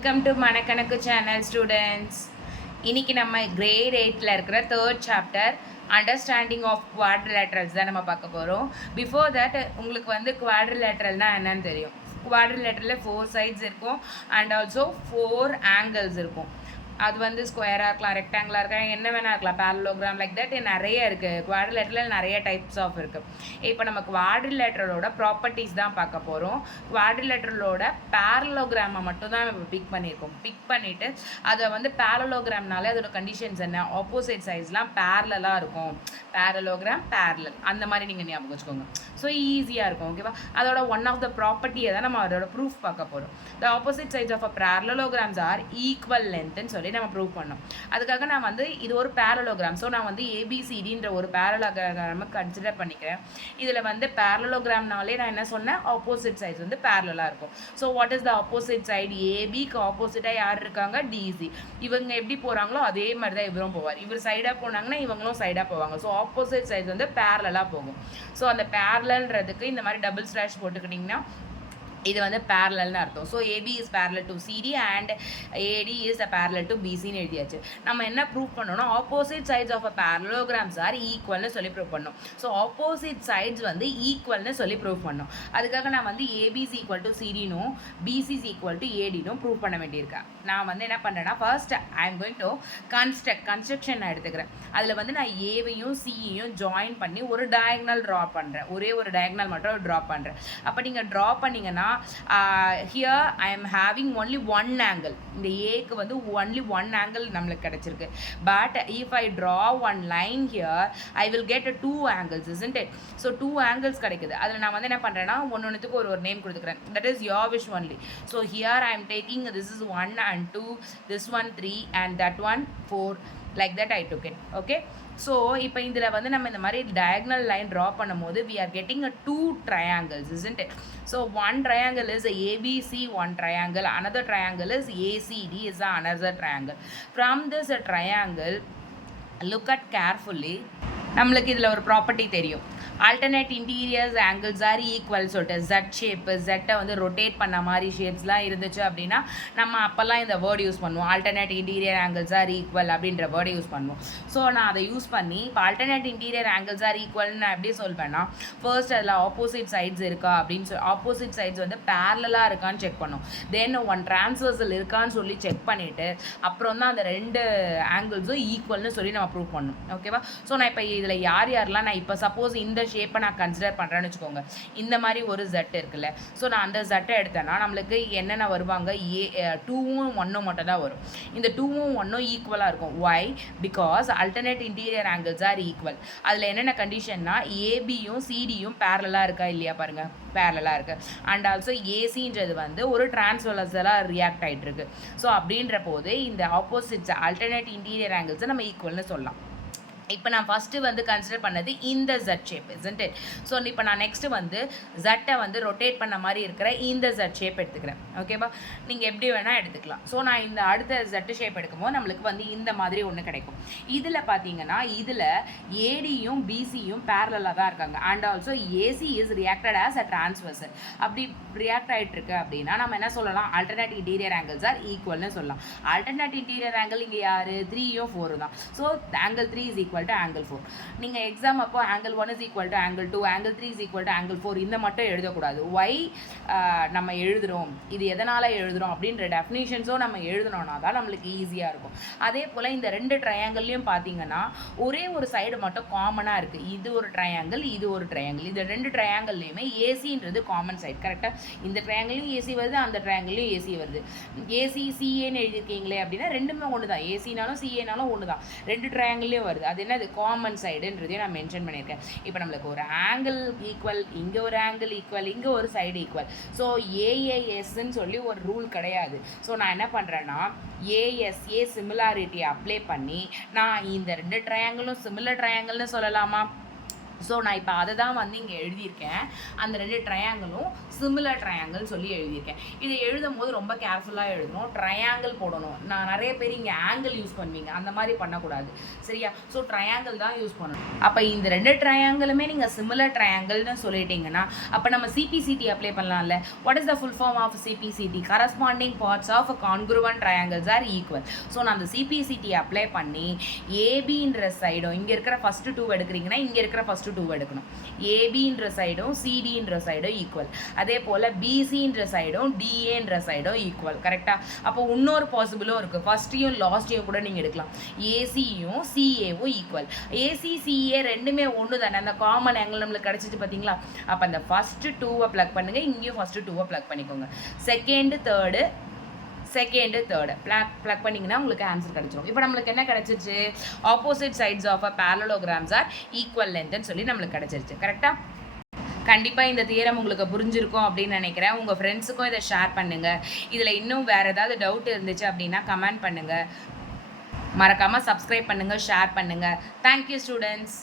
Welcome to மணக்கணக்கு channel students. இன்னைக்கு நம்ம கிரேட் 8ல் இருக்கிற third chapter understanding of quadrilaterals தான் நம்ம பார்க்க போகிறோம். பிஃபோர் தட் உங்களுக்கு வந்து குவாட்ரிலேட்ரல்னால் என்னன்னு தெரியும். குவாட்ரிலேட்ரலில் 4 சைட்ஸ் இருக்கும் அண்ட் ஆல்சோ 4 ஆங்கிள்ஸ் இருக்கும். அது வந்து ஸ்கொயராக இருக்கலாம், ரெக்டாங்கிளாக இருக்கலாம், என்ன வேணா இருக்கலாம், பேரலோகிராம் லைக் தட் நிறைய இருக்குது. குவாட்ரிலேட்ரலில் நிறைய டைப்ஸ் ஆஃப் இருக்குது. இப்போ நம்ம குவாட்ரிலேட்ரலோட ப்ராப்பர்ட்டிஸ் தான் பார்க்க போகிறோம். குவாட்ரிலேட்ரலோட பேரலோகிராமை மட்டும் தான் நம்ம பிக் பண்ணிவிட்டு அதை வந்து பேரலோகிராம்னாலே அதோட கண்டிஷன்ஸ் என்ன, ஆப்போசிட் சைட்ஸ்லாம் பேரலாக இருக்கும். பேரலோகிராம் பேரலல் அந்த மாதிரி நீங்கள் ஞாபகம் வச்சுக்கோங்க. ஸோ ஈஸியாக இருக்கும். ஓகேவா? அதோட ஒன் ஆஃப் த ப்ராப்பர்ட்டியை தான் நம்ம அதோட ப்ரூஃப் பார்க்க போகிறோம். The opposite sides of a parallelograms are equal லென்த்னு சொல்லி நம்ம ப்ரூவ் பண்ணோம். அதுக்காக நான் வந்து இது ஒரு பேரலோகிராம். ஸோ நான் வந்து ஏபிசிடின்ற ஒரு பேரலோகிராமை கன்சிடர் பண்ணிக்கிறேன். இதில் வந்து பேரலோகிராம்னாலே நான் என்ன சொன்னேன், ஆப்போசிட் சைட்ஸ் வந்து பேரலாக இருக்கும். So what is the opposite side? ஏபிக்கு ஆப்போசிட்டாக யார் இருக்காங்க? டிசி. இவங்க எப்படி போகிறாங்களோ அதே மாதிரி தான் இவரும் போவார். இவர் சைடாக போனாங்கன்னா இவங்களும் சைடாக போவாங்க. ஸோ ஆப்போசிட் சைட்ஸ் வந்து பேரலாக போகும். ஸோ அந்த பேரலன்றதுக்கு இந்த மாதிரி டபுள் ஸ்லாஷ் போட்டுக்கிட்டிங்கன்னா இது வந்து பேரலல்னு அர்த்தம். So AB is parallel to CD and AD is a parallel to பிசின்னு எழுதியாச்சு. நம்ம என்ன ப்ரூவ் பண்ணோம்னா opposite sides of a parallelograms are ஈக்குவல்னு சொல்லி ப்ரூவ் பண்ணோம். ஸோ ஆப்போசிட் சைட்ஸ் வந்து ஈக்குவல்னு சொல்லி ப்ரூவ் பண்ணோம். அதுக்காக நான் வந்து ஏபிஸ் ஈக்குவல் டு சிடினும் பிசிஸ் ஈக்குவல் டு ஏடினும் ப்ரூவ் பண்ண வேண்டியிருக்கேன். நான் வந்து என்ன பண்ணுறேன்னா first I am going to construction நான் எடுத்துக்கிறேன். அதில் வந்து நான் ஏவையும் சியையும் ஜாயின் பண்ணி ஒரு டயக்னல் ட்ரா பண்ணுறேன். ஒரே ஒரு டயக்னல் மட்டும் ட்ரா பண்ணுறேன். அப்போ நீங்கள் ட்ரா பண்ணிங்கன்னா here I am having only one angle. இந்த ஏக்கு வந்து only one angle நம்மளுக்கு கிடைச்சிருக்கு. But if I draw one line here, I will get 2 angles, isn't it? So 2 angles கிடைக்குது. அதில் நான் வந்து என்ன பண்ணுறேன்னா ஒன்றுத்துக்கு ஒரு நேம் கொடுத்துக்கிறேன். That is your wish only. So here I am taking this is 1 and 2, this one 3 and that one 4. Like that I took it. Okay. So இப்போ இதில் வந்து நம்ம இந்த மாதிரி டயக்னல் லைன் ட்ரா பண்ணும்போது we are getting a 2 triangles, isn't it? So one triangle is ABC, one triangle, another triangle is ACD is another triangle. From this triangle, look at carefully. நம்மளுக்கு இதில் ஒரு ப்ராப்பர்ட்டி தெரியும். Alternate interiors angles are equal சொல்லிட்டு jet shape, ஜெட்டை வந்து rotate பண்ண மாதிரி ஷேப்ஸ்லாம் இருந்துச்சு அப்படின்னா நம்ம அப்போல்லாம் இந்த வேர்டு யூஸ் பண்ணுவோம். Alternate interior angles are equal அப்படின்ற வேர்டை யூஸ் பண்ணுவோம். ஸோ நான் அதை யூஸ் பண்ணி இப்போ ஆல்டர்னேட் இன்டீரியர் ஆங்கிள்ஸ் ஆர் ஈக்குவல்னு நான் எப்படி சொல்வேன்னா ஃபர்ஸ்ட் அதில் ஆப்போசிட் சைட்ஸ் இருக்கா அப்படின்னு சொல்லி ஆப்போசிட் சைட்ஸ் வந்து பேரலாக இருக்கான்னு செக் பண்ணோம். தென் ஒன் டிரான்ஸ்வர்சல் இருக்கான்னு சொல்லி செக் பண்ணிவிட்டு அப்புறம் தான் அந்த 2 ஆங்கிள்ஸும் ஈக்குவல்னு சொல்லி நம்ம ப்ரூவ் பண்ணணும். ஓகேவா? ஸோ நான் இப்போ இதில் யாரெல்லாம் நான் இப்போ சப்போஸ் இந்த ஷேப்பை நான் கன்சிடர் பண்ணுறேன்னு வச்சுக்கோங்க. இந்த மாதிரி ஒரு ஜெட் இருக்குல்ல, ஸோ நான் அந்த ஜெட்டை எடுத்தேன்னா நம்மளுக்கு என்னென்ன வருவாங்க, 2ம் 1ம் மட்டும் தான் வரும். இந்த 2ம் 1ம் ஈக்குவலாக இருக்கும். Why? Because alternate interior angles are equal. அதில் என்னென்ன கண்டிஷன்னா ஏபியும் சிடியும் பேரலாக இருக்கா இல்லையா பாருங்கள், பேரலாக இருக்குது. அண்ட் ஆல்சோ ஏசின்றது வந்து ஒரு டிரான்ஸ்வர்சலாக ரியாக்ட் ஆகிட்டு இருக்கு. ஸோ அப்படின்ற போது இந்த ஆப்போசிட்ஸ் ஆல்டர்னேட் இன்டீரியர் ஆங்கிள்ஸை நம்ம ஈக்குவல்னு சொல்லலாம். இப்போ நான் ஃபஸ்ட்டு வந்து கன்சிடர் பண்ணது இந்த jet shape, isn't it? So இப்போ நான் நெக்ஸ்ட்டு வந்து ஜெட்டை வந்து ரொட்டேட் பண்ண மாதிரி இருக்கிற இந்த ஜெட் ஷேப் எடுத்துக்கிறேன். ஓகேவா? நீங்கள் எப்படி வேணால் எடுத்துக்கலாம். ஸோ நான் இந்த அடுத்த ஜெட் ஷேப் எடுக்கும்போது நம்மளுக்கு வந்து இந்த மாதிரி ஒன்று கிடைக்கும். இதில் பார்த்தீங்கன்னா இதில் ஏடியும் பிசியும் பேரலாக தான் இருக்காங்க. And also AC is reacted as a transversal. அப்படி ரியாக்ட் ஆகிட்டு இருக்கு அப்படின்னா நம்ம என்ன சொல்லலாம், ஆல்டர்னேட் இன்டீரியர் ஆங்கிள்ஸ் ஆர் ஈக்குவல்னு சொல்லலாம். ஆல்டர்னேட் இன்டீரியர் ஆங்கிள் இங்கே யார், 3யும் 4 தான். So angle 3 is equal to angle 4. நீங்கள் எக்ஸாம் அப்போ angle 1 is equal to angle 2, angle 3 is equal to angle 4 இந்த மட்டும் எழுதக்கூடாது. why நம்ம எழுதுகிறோம், இது எதனால் எழுதுகிறோம் அப்படின்ற டெஃபினிஷன்ஸும் நம்ம எழுதணும்னா தான் நம்மளுக்கு ஈஸியாக இருக்கும். அதே போல் இந்த 2 ட்ரையாங்கிள்லையும் பார்த்தீங்கன்னா ஒரே ஒரு சைடு மட்டும் காமனாக இருக்குது. இது ஒரு ட்ரையாங்கிள், இது ஒரு ட்ரையாங்கிள். இந்த 2 ட்ரையாங்கிள்லையுமே ஏசின்றது காமன் சைடு. கரெக்டாக இந்த ட்ரையாங்கிளையும் ஏசி வருது, அந்த ட்ரையாங்கிளையும் ஏசி வருது. ஏசி சிஏன்னு எழுதியிருக்கீங்களே அப்படின்னா ரெண்டுமே ஒன்று தான். ஏசினாலும் சிஏனாலும் ஒன்று தான். 2 ட்ரையாங்கிள்லையும் வருது. அது என்னது, காமன் சைடுன்றதையும் நான் மென்ஷன் பண்ணியிருக்கேன். இப்போ நம்மளுக்கு ஒரு ஆங்கிள் ஈக்குவல், இங்கே ஒரு ஆங்கிள் ஈக்குவல், இங்கே ஒரு சைடு ஈக்குவல். ஸோ ஏஏஎஸ்ன்னு சொல்லி ஒரு ரூல் கிடையாது. ஸோ நான் என்ன பண்ணுறேன்னா ஏஎஸ்ஏ சிமிலாரிட்டியை அப்ளை பண்ணி நான் இந்த 2 ட்ரையாங்கிளும் சிமிலர் ட்ரையாங்கிள்னு சொல்லலாமா? ஸோ நான் இப்போ அதை தான் வந்து இங்கே எழுதியிருக்கேன். அந்த 2 ட்ரையாங்கிளும் சிமிலர் ட்ரையாங்கிள் சொல்லி எழுதியிருக்கேன். இதை எழுதும் போது ரொம்ப கேர்ஃபுல்லாக எழுதணும். ட்ரையாங்கிள் போடணும். நான் நிறைய பேர் இங்கே ஆங்கிள் யூஸ் பண்ணுவீங்க, அந்த மாதிரி பண்ணக்கூடாது, சரியா? ஸோ ட்ரையாங்கிள் தான் யூஸ் பண்ணணும். அப்போ இந்த 2 ட்ரையாங்கிளுமே நீங்கள் சிமிலர் ட்ரையாங்கிள்னு சொல்லிட்டீங்கன்னா அப்போ நம்ம சிபிசிடி அப்ளை பண்ணலாம்ல. What is the full form of CPCT? Corresponding parts of congruent triangles are equal. So நான் அந்த சிபிசிடி அப்ளை பண்ணி ஏபின்ற சைடும் இங்கே இருக்கிற ஃபஸ்ட்டு 2 எடுக்கிறீங்கன்னா இங்கே இருக்கிற ஃபஸ்ட்டு 2 எடுக்கணும். ஏபின்ற சைடும் சிடின்ற சைடும் ஈக்குவல். அதே போல் பிசின்ற சைடும் டிஏன்ற சைடும் ஈக்குவல். கரெக்டாக? அப்போ இன்னொரு பாசிபிளும் இருக்குது. ஃபஸ்ட்டையும் லாஸ்ட்டையும் கூட நீங்கள் எடுக்கலாம். ஏசியும் சிஏவும் ஈக்குவல். ஏசி சிஏ ரெண்டுமே ஒன்று தானே. அந்த காமன் ஆங்கிள் நம்மளுக்கு கிடச்சிட்டு பார்த்தீங்களா? அப்போ அந்த ஃபஸ்ட்டு 2 ப்ளக் பண்ணுங்கள். இங்கேயும் ஃபஸ்ட்டு 2 ப்ளக் பண்ணிக்கோங்க. செகண்டு தேர்டு ப்ளக் பண்ணிங்கன்னா உங்களுக்கு ஆன்சர் கிடச்சிரும். இப்போ நம்மளுக்கு என்ன கிடச்சிருச்சு? Opposite sides of a parallelograms are equal லென்த்னு சொல்லி நம்மளுக்கு கிடச்சிருச்சு. கரெக்டாக? கண்டிப்பாக இந்த தியரம் உங்களுக்கு புரிஞ்சிருக்கும் அப்படின்னு நினைக்கிறேன். உங்கள் ஃப்ரெண்ட்ஸுக்கும் இதை ஷேர் பண்ணுங்கள். இதில் இன்னும் வேறு ஏதாவது டவுட் இருந்துச்சு அப்படின்னா கமெண்ட் பண்ணுங்கள். மறக்காமல் சப்ஸ்கிரைப் பண்ணுங்கள், ஷேர் பண்ணுங்கள். Thank you students.